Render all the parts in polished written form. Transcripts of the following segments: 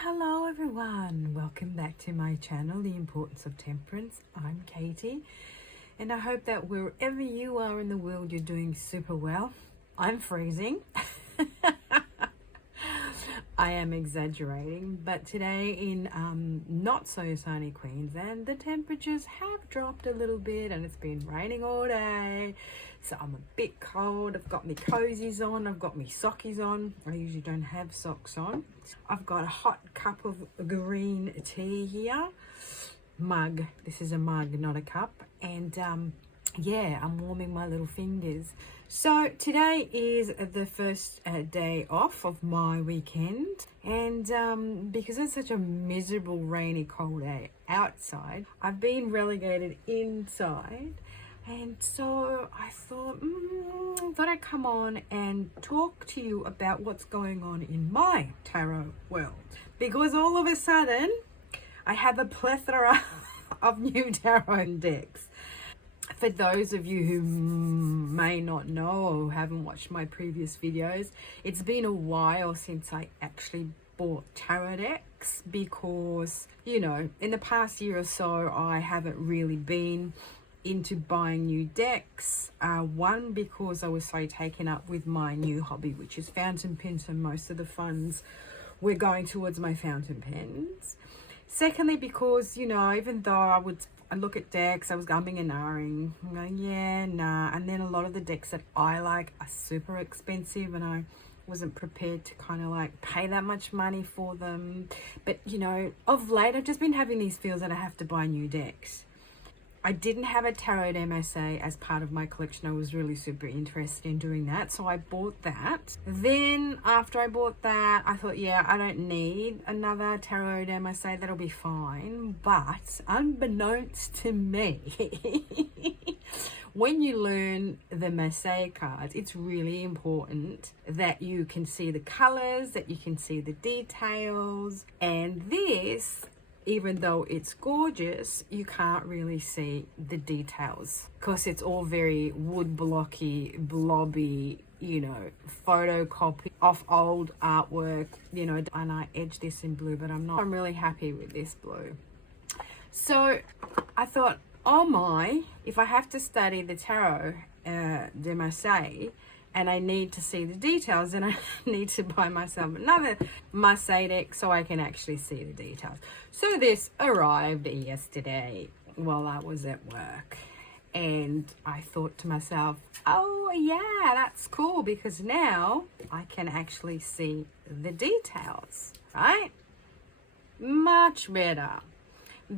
Hello everyone, welcome back to my channel, The Importance of Temperance. I'm Katie, and I hope that wherever you are in the world you're doing super well. I'm freezing. I am exaggerating, but today in not so sunny Queensland, the temperatures have dropped a little bit and it's been raining all day. So I'm a bit cold. I've got my cozies on, I've got my sockies on. I usually don't have socks on. I've got a hot cup of green tea here. Mug. This is a mug, not a cup. And yeah, I'm warming my little fingers. So today is the first day off of my weekend, and because it's such a miserable rainy cold day outside, I've been relegated inside. And so I thought I'd come on and talk to you about what's going on in my tarot world, because all of a sudden I have a plethora of new tarot decks. For those of you who may not know or haven't watched my previous videos, it's been a while since I actually bought tarot decks because, you know, in the past year or so, I haven't really been into buying new decks. One, because I was so taken up with my new hobby, which is fountain pens, and most of the funds were going towards my fountain pens. Secondly, because, you know, even though I look at decks, I was gumming and ahhing, going, yeah, nah. And then a lot of the decks that I like are super expensive, and I wasn't prepared to kind of like pay that much money for them. But, you know, of late, I've just been having these feels that I have to buy new decks. I didn't have a tarot MSA as part of my collection. I was really super interested in doing that, so I bought that. Then after I bought that, I thought, yeah, I don't need another tarot MSA, that'll be fine. But unbeknownst to me, when you learn the MSA cards, it's really important that you can see the colors, that you can see the details, and this, even though it's gorgeous, you can't really see the details because it's all very wood blocky, blobby, you know, photocopy of old artwork, you know. And I edged this in blue, but I'm really happy with this blue. So I thought, oh my, if I have to study the tarot de Marseille, and I need to see the details, and I need to buy myself another Marseille deck so I can actually see the details. So this arrived yesterday while I was at work, and I thought to myself, oh yeah, that's cool, because now I can actually see the details, right? Much better,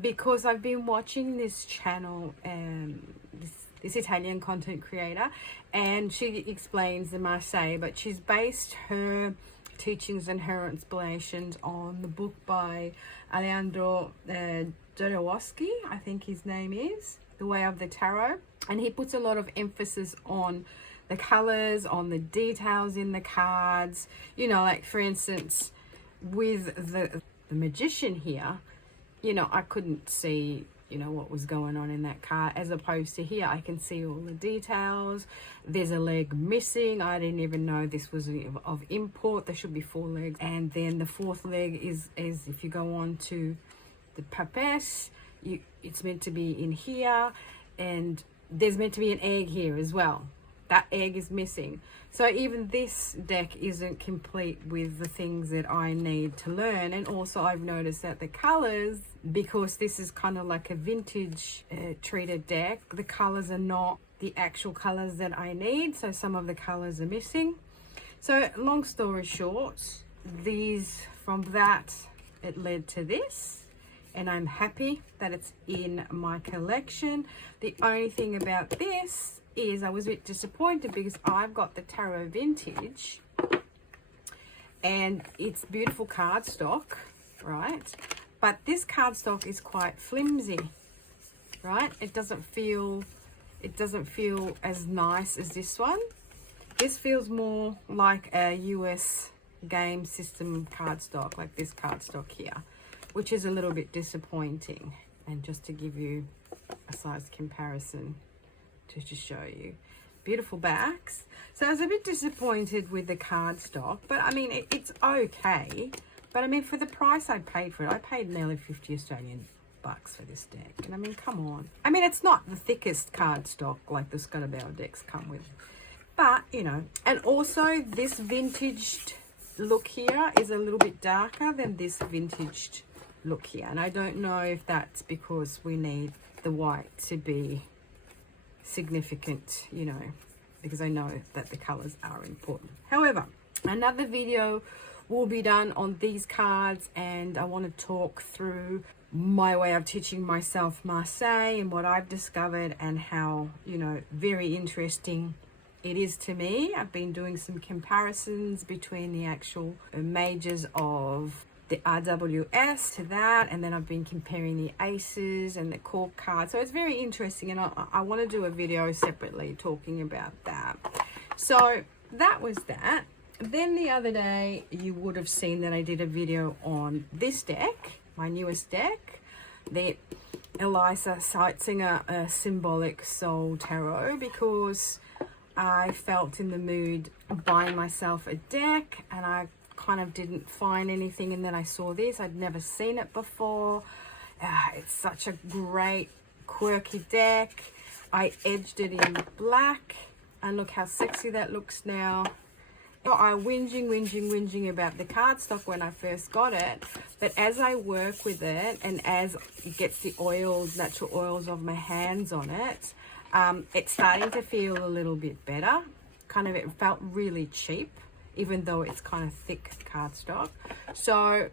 because I've been watching this channel, this Italian content creator, and she explains the Marseille, but she's based her teachings and her inspirations on the book by Alejandro Jodorowsky, I think his name is, The Way of the Tarot. And he puts a lot of emphasis on the colors, on the details in the cards. You know, like for instance, with the magician here, you know, I couldn't see, you know, what was going on in that card, as opposed to here I can see all the details. There's a leg missing. I didn't even know this was of import. There should be 4 legs, and then the 4th leg is if you go on to the papes, it's meant to be in here, and there's meant to be an egg here as well. That egg is missing. So even this deck isn't complete with the things that I need to learn. And also I've noticed that the colors, because this is kind of like a vintage treated deck, the colors are not the actual colors that I need. So some of the colors are missing. So long story short, from that, it led to this. And I'm happy that it's in my collection. The only thing about this is I was a bit disappointed because I've got the Tarot Vintage and it's beautiful cardstock, right? But this cardstock is quite flimsy, right? It doesn't feel as nice as this one. This feels more like a US game system cardstock, like this cardstock here, which is a little bit disappointing. And just to give you a size comparison, to show you, beautiful backs. So I was a bit disappointed with the cardstock, but I mean it's okay. But I mean, for the price I paid for it, I paid nearly 50 Australian bucks for this deck. And I mean, come on. I mean, it's not the thickest cardstock like the Scottabell decks come with. But, you know, and also this vintaged look here is a little bit darker than this vintaged look here. And I don't know if that's because we need the white to be significant, you know, because I know that the colors are important. However, another video will be done on these cards, and I want to talk through my way of teaching myself Marseille and what I've discovered and how, you know, very interesting it is to me. I've been doing some comparisons between the actual majors of the RWS to that, and then I've been comparing the aces and the cork cards. So it's very interesting, and I want to do a video separately talking about that. So that was that. Then the other day you would have seen that I did a video on this deck, my newest deck, the Elisa Seitzinger Symbolic Soul Tarot, because I felt in the mood of buying myself a deck, and I kind of didn't find anything, and then I saw this. I'd never seen it before. It's such a great quirky deck. I edged it in black, and look how sexy that looks now. I whinging about the cardstock when I first got it, but as I work with it and as it gets the oils, natural oils of my hands on it, it's starting to feel a little bit better. Kind of, it felt really cheap, even though it's kind of thick cardstock. So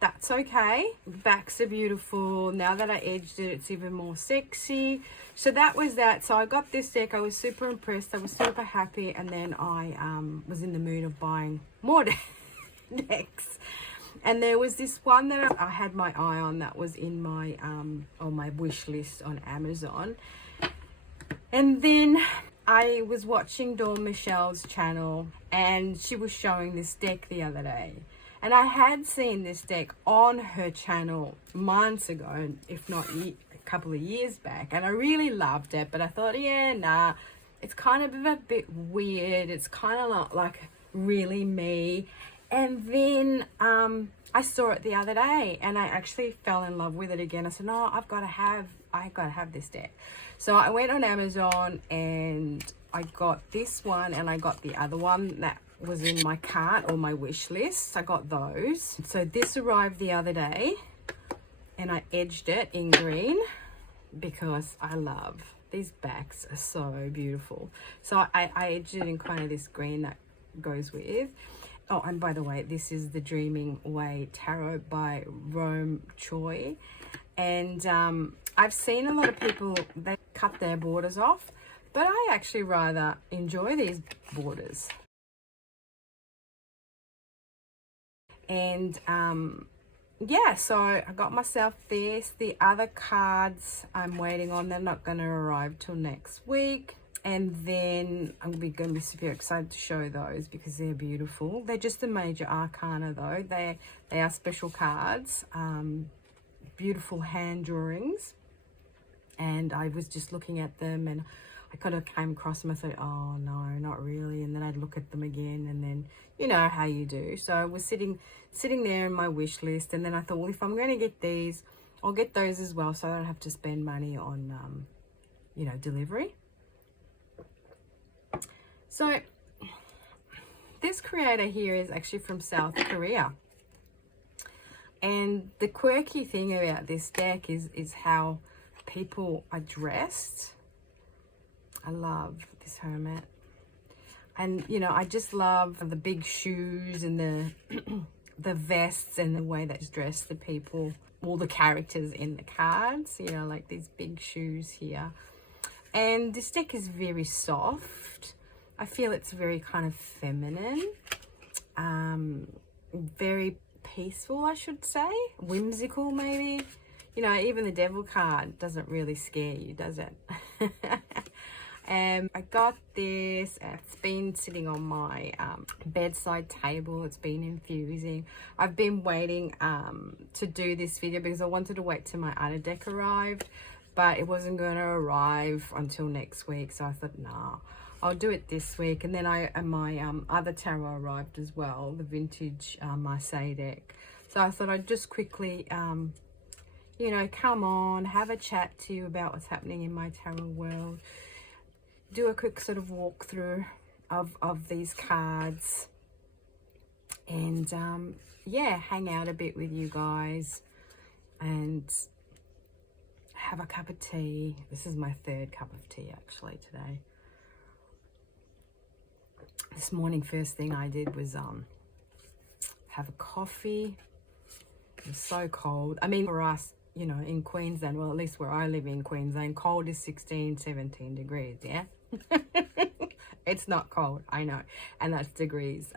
that's okay. Backs are beautiful. Now that I edged it, it's even more sexy. So that was that. So I got this deck. I was super impressed. I was super happy. And then I was in the mood of buying more decks. And there was this one that I had my eye on that was in my on my wish list on Amazon. And then I was watching Dawn Michelle's channel, and she was showing this deck the other day. And I had seen this deck on her channel months ago, if not a couple of years back. And I really loved it, but I thought, yeah, nah, it's kind of a bit weird. It's kind of not like really me. And then I saw it the other day, and I actually fell in love with it again. I said, no, I gotta have this deck. So I went on Amazon and I got this one, and I got the other one that was in my cart or my wish list. I got those. So this arrived the other day, and I edged it in green because I love these backs are so beautiful. So I edged it in kind of this green that goes with. Oh, and by the way, this is the Dreaming Way Tarot by Rome Choi. And I've seen a lot of people, they cut their borders off, but I actually rather enjoy these borders. And yeah, so I got myself this. The other cards I'm waiting on, they're not going to arrive till next week. And then I'm going to be super excited to show those because they're beautiful. They're just the major arcana though. They are special cards, beautiful hand drawings. And I was just looking at them, and I kind of came across them. I thought, oh no, not really. And then I'd look at them again, and then you know how you do. So I was sitting there in my wish list, and then I thought, well, if I'm going to get these, I'll get those as well, so I don't have to spend money on, you know, delivery. So this creator here is actually from South Korea. And the quirky thing about this deck is how people are dressed. I love this hermit. And, you know, I just love the big shoes and the vests and the way that's dressed the people, all the characters in the cards, you know, like these big shoes here. And this deck is very soft. I feel it's very kind of feminine, very peaceful, I should say, whimsical maybe. You know, even the devil card doesn't really scare you, does it? I got this. It's been sitting on my bedside table. It's been infusing. I've been waiting to do this video because I wanted to wait till my other deck arrived, but it wasn't going to arrive until next week. So I thought, nah, I'll do it this week. And then my other tarot arrived as well, the vintage Marseille deck. So I thought I'd just quickly, you know, come on, have a chat to you about what's happening in my tarot world. Do a quick sort of walkthrough of these cards. And yeah, hang out a bit with you guys and have a cup of tea. This is my third cup of tea actually today. This morning, first thing I did was have a coffee. It's so cold. I mean, for us, you know, in Queensland, well, at least where I live in Queensland, cold is 16, 17 degrees, yeah? It's not cold, I know. And that's degrees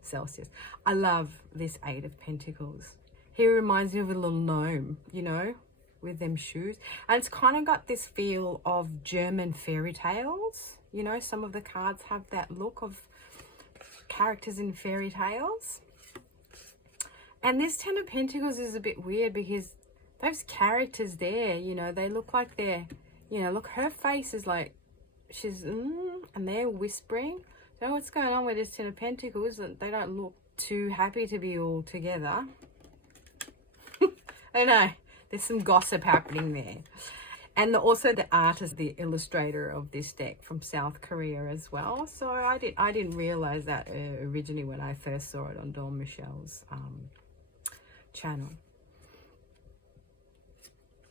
Celsius. I love this Eight of Pentacles. He reminds me of a little gnome, you know, with them shoes. And it's kind of got this feel of German fairy tales. You know, some of the cards have that look of characters in fairy tales. And this Ten of Pentacles is a bit weird because those characters there, you know, they look like they're, you know, look, her face is like, she's, and they're whispering. So what's going on with this Ten of Pentacles? They don't look too happy to be all together. I know, there's some gossip happening there. And also the artist, the illustrator of this deck from South Korea as well. So I didn't realize that originally when I first saw it on Dawn Michelle's channel.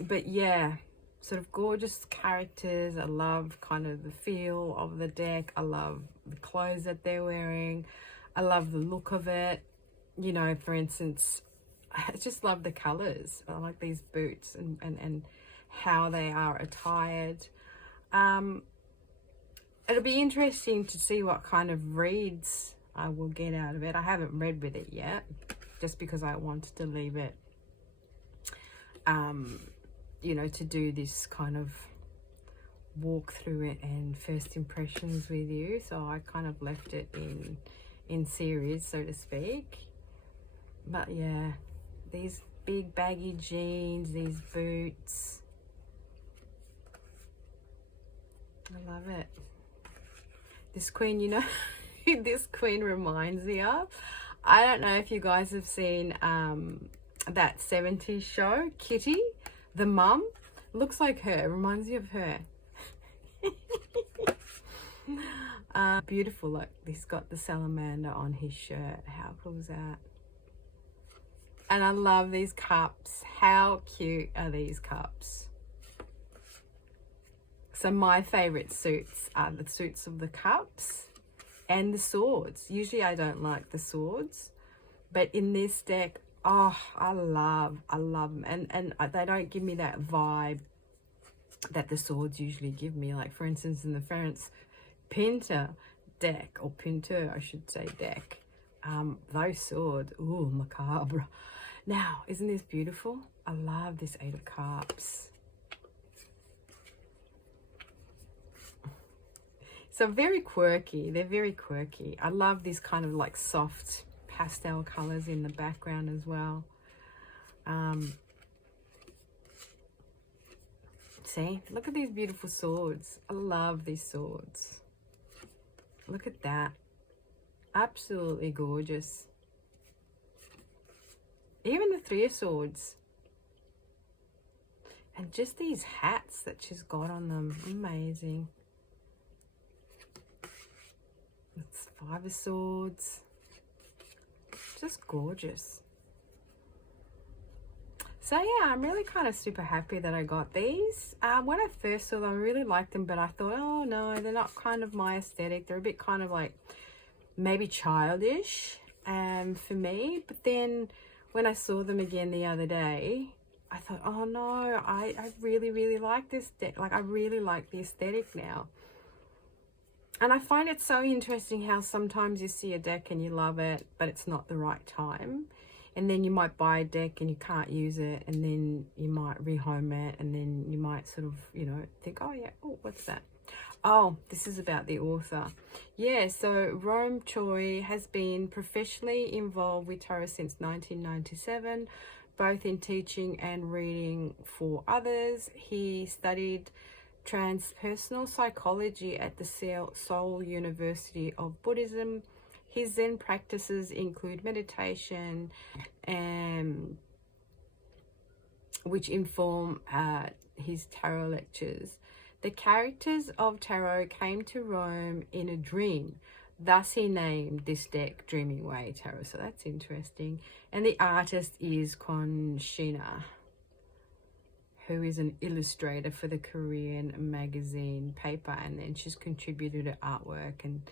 But yeah, sort of gorgeous characters. I love kind of the feel of the deck. I love the clothes that they're wearing. I love the look of it. You know, for instance, I just love the colors. I like these boots and how they are attired. It'll be interesting to see what kind of reads I will get out of it. I haven't read with it yet, just because I wanted to leave it, you know, to do this kind of walk through it and first impressions with you. So I kind of left it in series, so to speak. But yeah, these big baggy jeans, these boots, I love it. This queen, you know, who this queen reminds me of? I don't know if you guys have seen that 70s show, Kitty, the mum. Looks like her, reminds me of her. Beautiful, look, he's got the salamander on his shirt. How cool is that? And I love these cups. How cute are these cups? So my favorite suits are the suits of the cups and the swords. Usually I don't like the swords, but in this deck, oh, I love them. And they don't give me that vibe that the swords usually give me. Like, for instance, in the Ference Pinter deck, or Pinter, I should say, deck, those swords, ooh, macabre. Now, isn't this beautiful? I love this Eight of Cups. So very quirky. They're very quirky. I love these kind of like soft pastel colors in the background as well. See, look at these beautiful swords. I love these swords. Look at that. Absolutely gorgeous. Even the Three of Swords. And just these hats that she's got on them. Amazing. It's Five of Swords. Just gorgeous. So yeah, I'm really kind of super happy that I got these. When I first saw them, I really liked them, but I thought, oh no, they're not kind of my aesthetic. They're a bit kind of like maybe childish for me. But then when I saw them again the other day, I thought, oh no, I really, really like this deck. Like, I really like the aesthetic now. And I find it so interesting how sometimes you see a deck and you love it, but it's not the right time. And then you might buy a deck and you can't use it, and then you might rehome it, and then you might sort of, you know, think, oh yeah, oh, what's that? Oh, this is about the author. Yeah, so Rome Choi has been professionally involved with tarot since 1997, both in teaching and reading for others. He studied transpersonal psychology at the Seoul University of Buddhism. His Zen practices include meditation, and which inform his tarot lectures. The characters of tarot came to Rome in a dream. Thus he named this deck Dreaming Way Tarot. So that's interesting. And the artist is Conchina, who is an illustrator for the Korean magazine paper. And then she's contributed to artwork and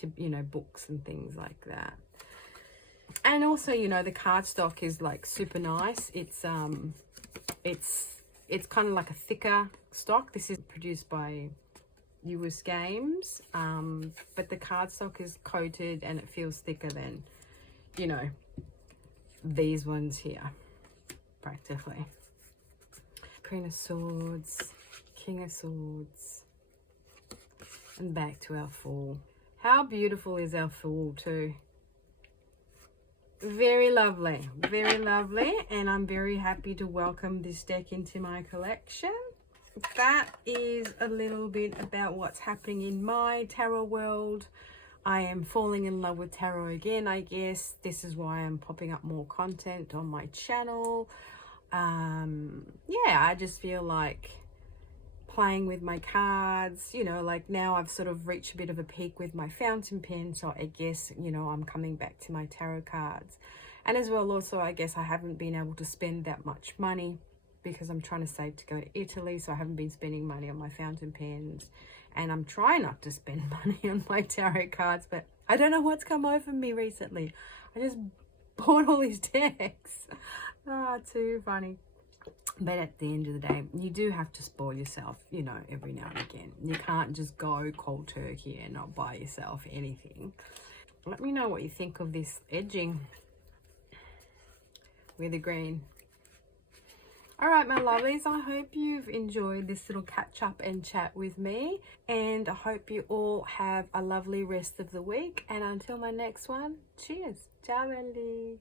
to, you know, books and things like that. And also, you know, the cardstock is like super nice. It's kind of like a thicker stock. This is produced by US Games, but the cardstock is coated and it feels thicker than, you know, these ones here, practically. Queen of Swords, King of Swords, and back to our Fool. How beautiful is our Fool too? Very lovely, and I'm very happy to welcome this deck into my collection. That is a little bit about what's happening in my tarot world. I am falling in love with tarot again, I guess. This is why I'm popping up more content on my channel. Yeah, I just feel like playing with my cards, you know, like now I've sort of reached a bit of a peak with my fountain pen, so I guess, you know, I'm coming back to my tarot cards. And as well, also, I guess I haven't been able to spend that much money because I'm trying to save to go to Italy, so I haven't been spending money on my fountain pens, and I'm trying not to spend money on my tarot cards, but I don't know what's come over me recently. I just bought all these decks. Ah, too funny. But at the end of the day, you do have to spoil yourself, you know, every now and again. You can't just go cold turkey and not buy yourself anything. Let me know what you think of this edging with the green. All right, my lovelies, I hope you've enjoyed this little catch up and chat with me. And I hope you all have a lovely rest of the week. And until my next one, cheers. Ciao, belli.